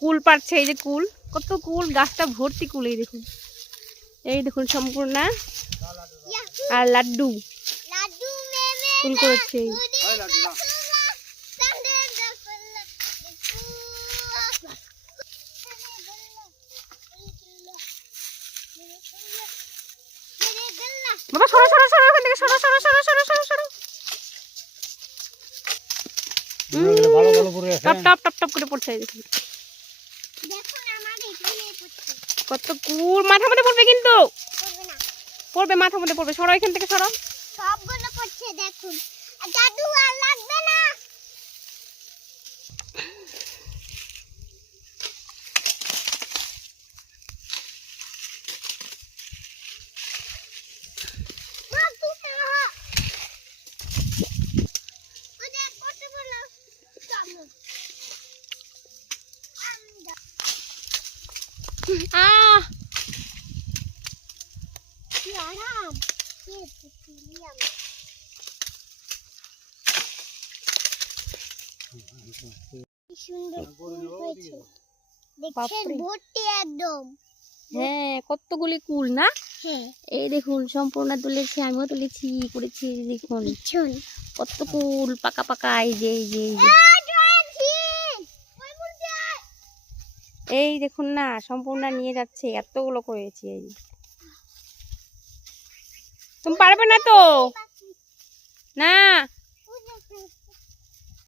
কুল পারছে, এই যে কুল, কত কুল, গাছটা ভর্তি কুল। এই দেখুন সম্পূর্ণা আর লাড্ডু কুল করেছে। বাবা সরো সরো সরো, এখান থেকে সরো সরো সরো সরো সরো সরো। টপ টপ টপ টপ করে পড়ছে। দেখুন কত কুল, মাথার মধ্যে পড়বে কিন্তু, পড়বে মাথার মধ্যে পড়বে। সরো এখান থেকে সরো। সবগুলো পড়ছে দেখুন, জাদু আর লাগবে না। হ্যাঁ কতগুলি কুল না। এই দেখুন সম্পূর্ণ তুলেছি, আমিও তুলেছি, করেছি। দেখুন কত কুল পাকা পাকা। এই যে এই যে এই দেখুন না, সম্পূর্ণ নিয়ে যাচ্ছে, এতগুলো করেছি। এই তুমি পারবে না তো না।